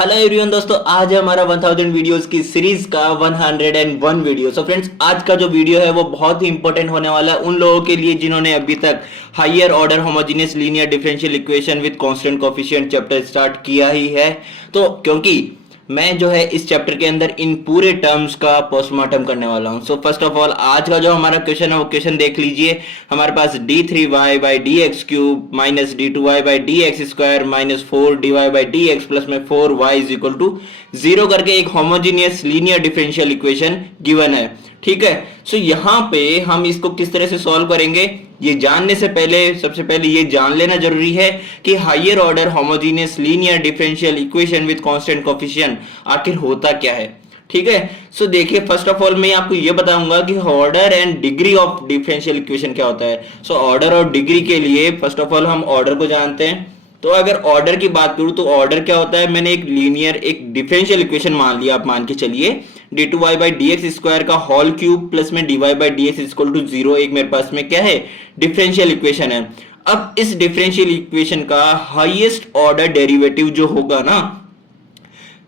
Hello everyone दोस्तों, आज है हमारा 1000 वीडियोस की सीरीज का 101 वीडियो। सो फ्रेंड्स, आज का जो वीडियो है वो बहुत ही इंपॉर्टेंट होने वाला है उन लोगों के लिए जिन्होंने अभी तक higher order homogeneous linear differential equation with constant coefficient chapter start किया ही है। तो क्योंकि मैं जो है इस चैप्टर के अंदर इन पूरे टर्म्स का पोस्टमार्टम करने वाला हूं। सो फर्स्ट ऑफ ऑल आज का जो हमारा क्वेश्चन है वो क्वेश्चन देख लीजिए। हमारे पास d3y by D x cube minus d2y by D x square minus 4dy by D x plus में 4y इज इक्वल टू 0 करके एक homogeneous linear differential equation given है। ठीक है, सो यहाँ पे हम इसको किस तरह से सॉल्व करेंगे ये जानने से पहले सबसे पहले ये जान लेना जरूरी है कि higher order homogeneous linear differential equation with constant coefficient आखिर होता क्या है। ठीक है, सो देखिए फर्स्ट ऑफ ऑल मैं आपको ये बताऊंगा कि order and degree of differential equation क्या होता है। सो ऑर्डर और डिग्री के लिए फर्स्ट ऑफ ऑल हम ऑर्डर को जानते हैं। तो अगर ऑर्डर की बात करूं तो ऑर्डर क्या होता है, मैंने एक लीनियर एक डिफरेंशियल इक्वेशन मान लिया, आप मान के चलिए d2y by D x square का होल क्यूब प्लस में dy by D X equal to 0 एक मेरे पास में क्या है डिफरेंशियल इक्वेशन है। अब इस डिफरेंशियल इक्वेशन का हाईएस्ट ऑर्डर डेरिवेटिव जो होगा ना,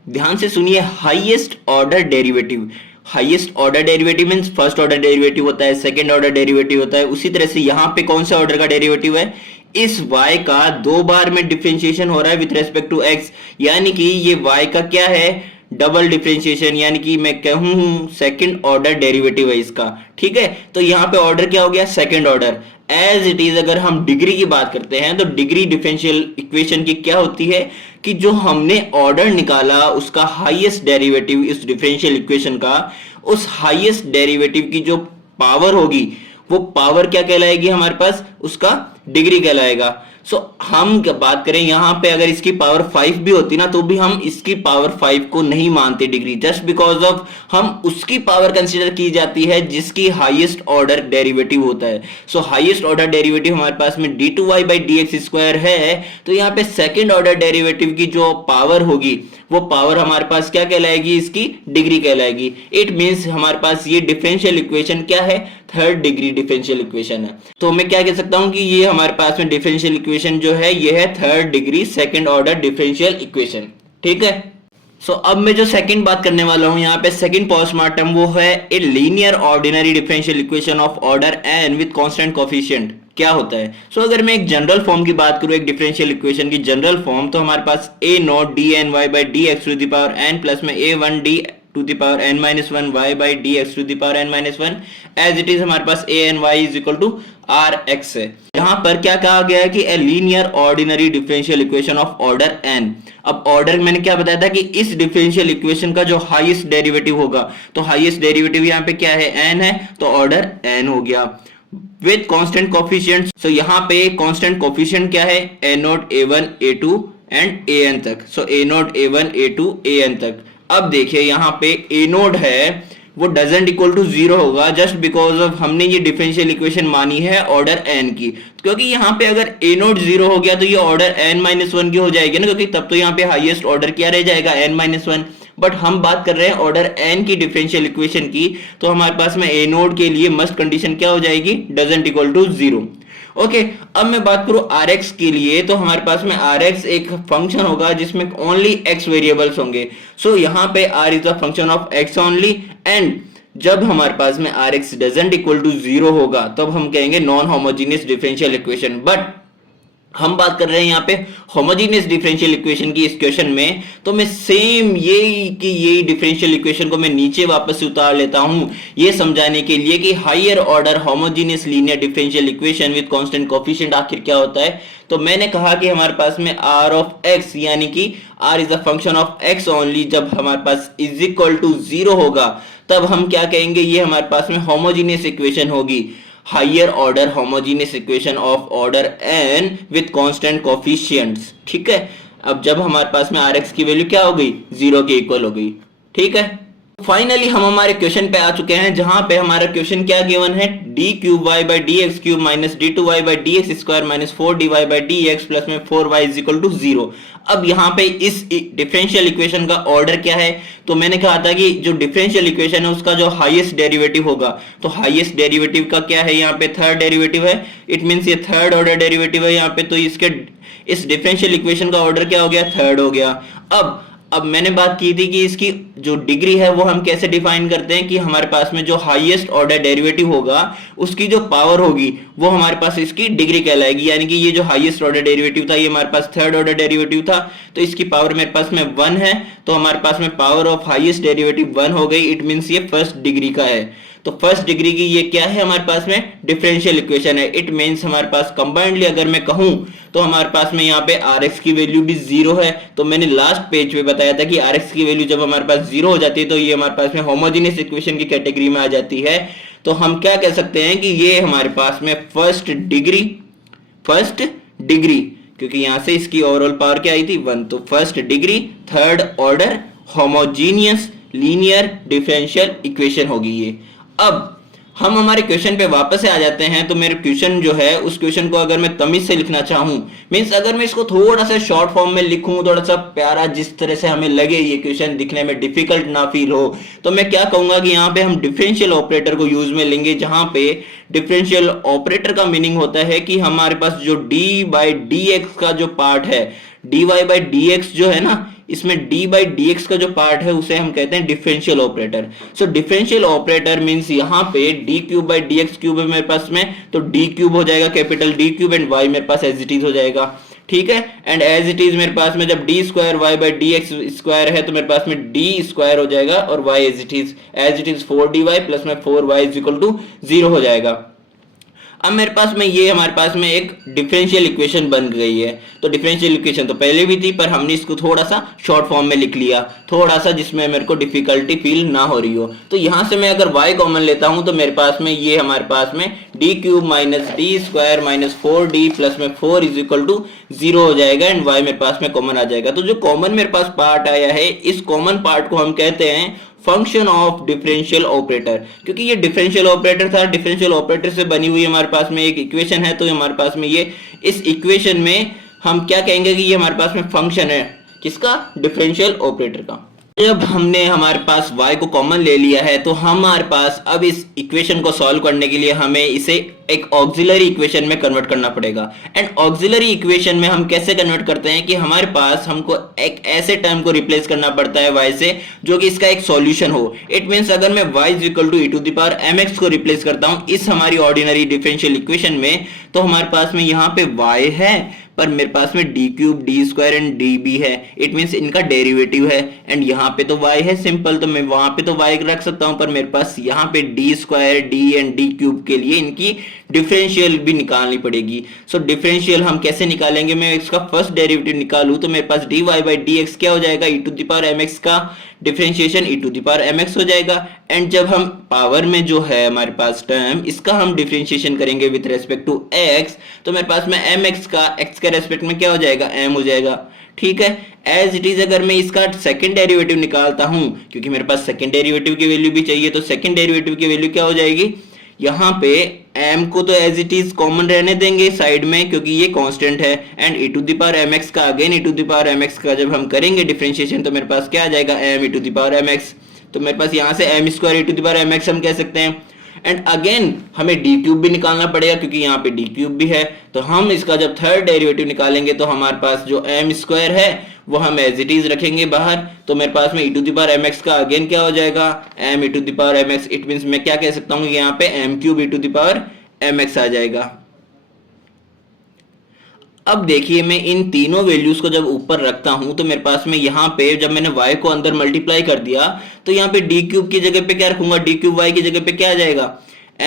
ध्यान से सुनिए, highest order derivative, highest order derivative means first order derivative होता है, सेकंड ऑर्डर डेरिवेटिव होता है। उसी तरह से यहां पे कौन सा ऑर्डर का डेरिवेटिव है, इस y का दो बार में डिफरेंशिएशन हो रहा है विथ रेस्पेक्ट टू x, यानी कि ये y का क्या है डबल डिफरेंशिएशन, यानी कि मैं कहूं सेकंड ऑर्डर डेरिवेटिव है इसका। ठीक है, तो यहां पे ऑर्डर क्या हो गया second order. As it is अगर हम डिग्री की बात करते हैं तो डिग्री डिफरेंशियल इक्वेशन की क्या होती है कि जो हमने ऑर्डर निकाला उसका हाईएस्ट डेरिवेटिव इस डिफरेंशियल इक्वेशन का, उस हाईएस्ट डेरिवेटिव की जो पावर होगी वो पावर क्या कहलाएगी हमारे पास, उसका डिग्री कहलाएगा। सो हम बात करें यहां पे अगर इसकी पावर 5 भी होती ना तो भी हम इसकी पावर 5 को नहीं मानते डिग्री, जस्ट बिकॉज ऑफ हम उसकी पावर कंसीडर की जाती है जिसकी हाईएस्ट ऑर्डर डेरिवेटिव होता है। सो हाईएस्ट ऑर्डर डेरिवेटिव हमारे पास में d2y by D x square है, तो यहाँ पे सेकेंड ऑर्डर डेरिवेटिव की जो पावर होगी वो पावर हमारे पास क्या कहलाएगी, इसकी डिग्री कहलाएगी। इट मींस हमारे पास ये डिफरेंशियल इक्वेशन क्या है, थर्ड डिग्री डिफरेंशियल इक्वेशन है। तो मैं क्या कह सकता हूं कि ये हमारे पास में डिफरेंशियल इक्वेशन जो है ये है third degree second order differential equation. ठीक है, सो अब मैं जो सेकंड बात करने वाला हूं यहाँ पे सेकंड पोस्टमार्टम, वो है ए linear ordinary differential equation of order n with constant coefficient क्या होता है। सो अगर मैं एक जनरल फॉर्म की बात करूं, एक डिफरेंशियल इक्वेशन की जनरल फॉर्म, तो हमारे पास a naught D N Y by D X to the power n plus में a one D to the power n minus one Y by D X to the power n minus one, as it is हमारे पास a N Y is equal to R X है। यहां पर क्या कहा गया है कि a linear ordinary differential equation of order n। अब ऑर्डर मैंने क्या बताया था कि इस डिफरेंशियल इक्वेशन का जो हाईएस्ट डेरिवेटिव होगा, तो हाईएस्ट डेरिवेटिव यहाँ पे क्या है n है, तो ऑर्डर n हो गया विद कांस्टेंट कोएफिशिएंट। सो यहाँ पे कांस्टेंट कोएफिशिएंट क्या है, a0 a1 a2 and an तक। सो a0 a1 a2 an तक। अब देखिए यहाँ पे a0 है वो डजंट इक्वल टू 0 होगा जस्ट बिकॉज ऑफ हमने ये डिफरेंशियल इक्वेशन मानी है ऑर्डर n की, क्योंकि यहाँ पे अगर a0 0 हो गया तो ये ऑर्डर n माइनस वन की हो जाएगी ना, क्योंकि तब तो यहाँ पे हाईएस्ट ऑर्डर क्या रह जाएगा n माइनस वन। बट हम बात कर रहे हैं ऑर्डर n की डिफरेंशियल इक्वेशन की, तो हमारे पास में a0 के लिए मस्ट कंडीशन क्या हो जाएगी, डजंट इक्वल टू 0। ओके, अब मैं बात करूं rx के लिए, तो हमारे पास में rx एक फंक्शन होगा जिसमें ओनली x वेरिएबल्स होंगे। सो यहाँ पे r is a function of x only, and जब हमारे पास में rx डजंट इक्वल टू 0 होगा तब हम कहेंगे non homogeneous differential equation. But हम बात कर रहे हैं यहाँ पे होमोजेनियस डिफरेंशियल इक्वेशन की इस क्वेश्चन में, तो मैं सेम यही डिफरेंशियल इक्वेशन को मैं नीचे वापस से उतार लेता हूं ये समझाने के लिए कि higher order homogeneous linear differential equation with constant coefficient आखिर क्या होता है। तो मैंने कहा कि हमारे पास में r ऑफ x यानी कि r is a function of x only, जब हमारे पास इज इक्वल टू 0 होगा तब हम क्या कहेंगे, ये हमारे पास में होमोजेनियस इक्वेशन होगी, higher order homogeneous equation of order n with constant coefficients. ठीक है, अब जब हमारे पास में rx की वैल्यू क्या हो गई, 0 के इक्वल हो गई। ठीक है, फाइनली हम हमारे क्वेश्चन पे आ चुके हैं जहां पे हमारा क्वेश्चन क्या गिवन है, d cube y by D x cube minus d2y by D x square minus 4dy by D x plus में 4y इज इक्वल टू 0। अब यहाँ पे इस डिफरेंशियल इक्वेशन का ऑर्डर क्या है, तो मैंने कहा था कि जो डिफरेंशियल इक्वेशन है उसका जो हाईएस्ट डेरिवेटिव होगा, तो हाईएस्ट डेरिवेटिव का क्या है, यहाँ पे थर्ड डेरिवेटिव है। इट मींस ये थर्ड ऑर्डर डेरिवेटिव है यहाँ पे, तो इसके इस डिफरेंशियल इक्वेशन का ऑर्डर क्या हो गया, थर्ड हो गया। अब अब मैंने बात की थी कि इसकी जो डिग्री है वो हम कैसे डिफाइन करते हैं कि हमारे पास में जो हाईएस्ट ऑर्डर डेरिवेटिव होगा उसकी जो पावर होगी वो हमारे पास इसकी डिग्री कहलाएगी। यानी कि ये जो हाईएस्ट ऑर्डर डेरिवेटिव था ये हमारे पास थर्ड ऑर्डर डेरिवेटिव था, तो इसकी पावर मेरे पास में 1 है, तो हमारे पास में पावर ऑफ हाईएस्ट डेरिवेटिव 1 हो गई। इट मींस ये फर्स्ट डिग्री का है। तो फर्स्ट डिग्री की ये क्या है हमारे पास में डिफरेंशियल इक्वेशन है। इट मींस हमारे पास कंबाइंडली अगर मैं कहूं तो हमारे पास में यहाँ पे Rx की वैल्यू भी 0 है। तो मैंने लास्ट पेज पे बताया था कि Rx की वैल्यू जब हमारे पास 0 हो जाती है तो ये हमारे पास में होमोजेनियस इक्वेशन की कैटेगरी में आ जाती है। तो हम क्या कह सकते हैं कि ये हमारे पास में फर्स्ट डिग्री, क्योंकि यहां से इसकी ओवरऑल पावर क्या आई थी 1, तो first degree third order homogeneous linear differential equation होगी ये। अब हम हमारे क्वेश्चन पे वापस आ जाते हैं। तो मेरे क्वेश्चन जो है उस क्वेश्चन को अगर मैं तमीज से लिखना चाहूं, मींस अगर मैं इसको थोड़ा सा शॉर्ट फॉर्म में लिखूं, थोड़ा सा प्यारा, जिस तरह से हमें लगे ये क्वेश्चन दिखने में डिफिकल्ट ना फील हो, तो मैं क्या कहूंगा कि यहाँ पे हम डिफरेंशियल ऑपरेटर को यूज में लेंगे, जहां पे डिफरेंशियल ऑपरेटर का मीनिंग होता है कि हमारे पास जो डी बाई डी एक्स का जो पार्ट है, d y by D x जो है ना, इसमें d बाई डी एक्स का जो पार्ट है उसे हम कहते हैं differential operator. So differential operator means यहाँ पे d cube by D x cube है मेरे पास में, तो डी क्यूब हो जाएगा capital D cube and y मेरे पास एज इट इज हो जाएगा। ठीक है, एंड एज इट इज मेरे पास में जब d square y by D x square है तो मेरे पास में डी स्क्वायर हो जाएगा और y as it is 4dy plus में 4y इज इक्वल टू 0 हो जाएगा। अब मेरे पास में ये हमारे पास में एक डिफरेंशियल इक्वेशन बन गई है। तो डिफरेंशियल इक्वेशन तो पहले भी थी पर हमने इसको थोड़ा सा शॉर्ट फॉर्म में लिख लिया, थोड़ा सा जिसमें मेरे को डिफिकल्टी फील ना हो रही हो। तो यहां से मैं अगर y कॉमन लेता हूं तो मेरे पास में ये हमारे पास में d cube minus D square minus 4d plus में 4 इज इक्वल टू 0 हो जाएगा एंड y मेरे पास में कॉमन आ जाएगा। तो जो कॉमन मेरे पास पार्ट आया है, इस कॉमन पार्ट को हम कहते हैं फंक्शन ऑफ डिफरेंशियल ऑपरेटर, क्योंकि ये डिफरेंशियल ऑपरेटर था। डिफरेंशियल ऑपरेटर से बनी हुई हमारे पास में एक इक्वेशन है, तो हमारे पास में ये इस इक्वेशन में हम क्या कहेंगे कि ये हमारे पास में फंक्शन है किसका, डिफरेंशियल ऑपरेटर का। जब हमने हमारे पास y को कॉमन ले लिया है तो हमारे पास अब इस इक्वेशन को सॉल्व करने के लिए हमें इसे एक ऑक्सिलरी इक्वेशन में कन्वर्ट करना पड़ेगा। एंड ऑक्सिलरी इक्वेशन में हम कैसे कन्वर्ट करते हैं कि हमारे पास हमको एक ऐसे टर्म को रिप्लेस करना पड़ता है y से जो कि इसका एक सॉल्यूशन हो। इट मींस अगर मैं y is equal to e to the power mx को रिप्लेस करता हूं इस हमारी ऑर्डिनरी डिफरेंशियल इक्वेशन में, तो हमारे पास में यहाँ पे y है पर मेरे पास में d cube d square and d b है। इट मींस इनका डेरिवेटिव है एंड यहाँ पे तो y है सिंपल, तो मैं वहां पे तो y रख सकता हूं, पर मेरे पास यहाँ पे D square D and D cube के लिए इनकी डिफरेंशियल भी निकालनी पड़ेगी। सो डिफरेंशियल हम कैसे निकालेंगे, मैं इसका फर्स्ट डेरिवेटिव निकालूं तो मेरे पास d y by D x क्या हो जाएगा, e to the power m x का differentiation e to the power m x हो जाएगा। एंड जब हम पावर में जो है हमारे पास टर्म, इसका हम डिफरेंशिएशन करेंगे विद रेस्पेक्ट टू एक्स, तो मेरे पास में एम एक्स का एक्स के रेस्पेक्ट में क्या हो जाएगा, एम हो जाएगा। ठीक है, एज इट इज अगर मैं इसका सेकंड डेरिवेटिव निकालता हूं, क्योंकि मेरे पास सेकंड डेरिवेटिव की वैल्यू भी चाहिए, तो सेकंड डेरिवेटिव की वैल्यू क्या हो जाएगी, यहाँ पे m को तो एज इट इज कॉमन रहने देंगे साइड में क्योंकि ये कांस्टेंट है, and e to the power mx का again e to the power mx का जब हम करेंगे डिफरेंशिएशन तो मेरे पास क्या आ जाएगा, m e to the power mx। तो मेरे पास यहाँ से m square e to the power mx हम कह सकते हैं। एंड अगेन हमें डी क्यूब भी निकालना पड़ेगा क्योंकि यहाँ पे डी क्यूब भी है, तो हम इसका जब थर्ड डेरिवेटिव निकालेंगे तो हमारे पास जो m स्क्वायर है वो हम एज इट इज रखेंगे बाहर, तो मेरे पास में e to the power mx का अगेन क्या हो जाएगा, m e to the power mx। It means मैं क्या कह सकता हूँ यहाँ पे m cube e to the power mx आ जाएगा। अब देखिए मैं इन तीनों वैल्यूज को जब ऊपर रखता हूं तो मेरे पास में यहाँ पे जब मैंने y को अंदर मल्टीप्लाई कर दिया तो यहाँ पे डी क्यूब की जगह पे क्या रखूंगा, डी क्यूब y की जगह पे क्या आ जाएगा,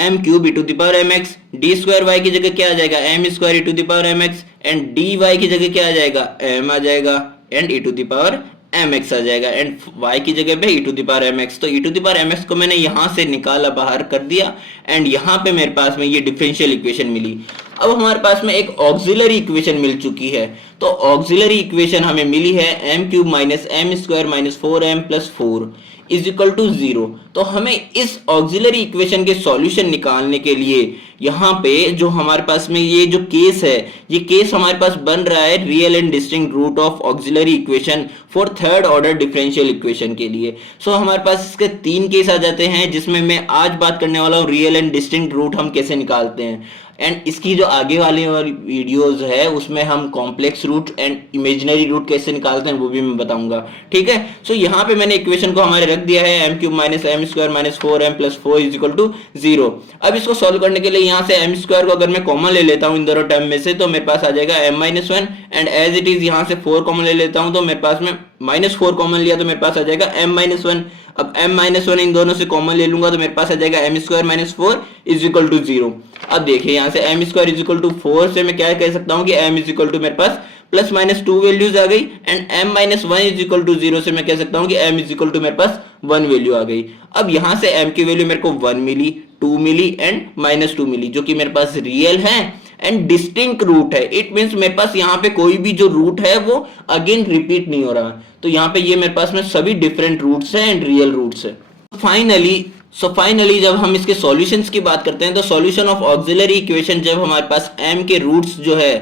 m cube e to the power mx। D square y की जगह क्या आ जाएगा, m square e to the power mx। And d y की जगह क्या आ जाएगा, m आ जाएगा and e to the power mx आ जाएगा, एंड y की जगह पे e to the power mx। तो e to the power mx को मैंने यहां से निकाला बाहर कर दिया एंड यहाँ पे मेरे पास में ये डिफरेंशियल इक्वेशन मिली। अब हमारे पास में एक ऑक्सिलरी इक्वेशन मिल चुकी है, तो ऑक्सिलरी इक्वेशन हमें मिली है m cube minus m square minus 4m plus 4 is equal to 0। तो हमें इस ऑक्सिलरी इक्वेशन के सॉल्यूशन निकालने के लिए यहाँ पे जो हमारे पास में ये जो केस है, ये केस हमारे पास बन रहा है real and distinct root of auxiliary equation for third order differential equation के लिए। सो हमारे पास इसके 3 केस आ जाते हैं जिसमें मैं आज बात करने वाला हूँ रियल एंड डिस्टिंक्ट रूट हम कैसे निकालते हैं। एंड इसकी जो आगे वाली वीडियोस है उसमें हम complex root and imaginary root कैसे निकालते हैं वो भी मैं बताऊंगा, ठीक है। सो यहाँ पे मैंने इक्वेशन को हमारे रख दिया है m³ minus m square minus 4m plus 4 is equal to 0। अब इसको सॉल्व करने के लिए यहाँ से m स्क्वायर को अगर मैं कॉमन ले लेता हूँ इन दोनों टर्म में से तो मेरे पास आ जाएगा m-1 and as it is यहाँ से 4 कॉमन ले लेता हूँ तो मेरे पास में -4 कॉमन लिया तो मेरे पास आ जाएगा m-1। अब m-1 इन दोनों से कॉमन ले लूंगा तो मेरे पास आ जाएगा m square minus 4 is equal to 0। अब देखिए यहाँ से m square is equal to 4 से मैं क्या कह सकता हूँ कि m इज इक्वल टू मेरे पास प्लस माइनस 2 वैल्यूज आ गई and m-1 is equal to 0 से मैं कह सकता हूँ कि m इज इक्वल टू मेरे पास 1 वैल्यू आ गई। अब यहाँ से m की वैल्यू मेरे को 1 मिली, 2 मिली एंड -2 मिली जो कि मेरे पास रियल है एंड डिस्टिंक्ट रूट है। इट मींस मेरे पास यहाँ पे कोई भी जो रूट है वो अगेन रिपीट नहीं हो रहा, तो यहाँ पे ये मेरे पास में सभी डिफरेंट रूट्स हैं एंड रियल रूट्स है। फाइनली जब हम इसके सॉल्यूशंस की बात करते हैं तो सॉल्यूशन ऑफ ऑक्सिलरी इक्वेशन जब हमारे पास m के रूट्स जो है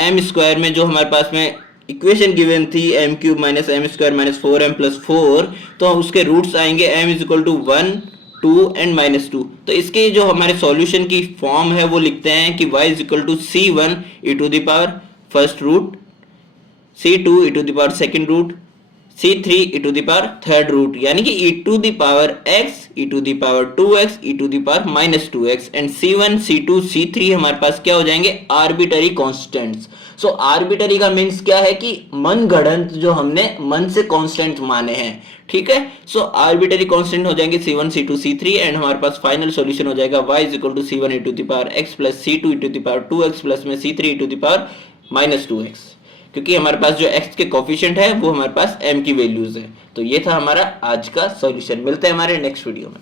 m स्क्वायर में जो हमारे पास में इक्वेशन गिवन थी m³ minus m square minus 4m plus 4 तो उसके रूट्स आएंगे m is equal to 1, 2 and -2। तो इसके जो हमारे सॉल्यूशन की फॉर्म है वो लिखते हैं कि y is equal to c1 e to the power first root, c2 e to the power second root, c3 e to the power third root, यानी कि e to the power x, e to the power 2x, e to the power -2x and c1, c2, c3 हमारे पास क्या हो जाएंगे arbitrary constants. So arbitrary का means क्या है कि मनगढ़ंत जो हमने मन से कांस्टेंट माने हैं, ठीक है। सो आर्बिटरी कांस्टेंट हो जाएंगे c1, c2, c3 एंड हमारे पास फाइनल सॉल्यूशन हो जाएगा y is equal to c1 e to the power x plus c2 e to the power 2x plus में c3 e to the power -2x, क्योंकि हमारे पास जो x के coefficient है वो हमारे पास m की वैल्यूज है। तो ये था हमारा आज का सॉल्यूशन। मिलते हैं हमारे नेक्स्ट वीडियो में।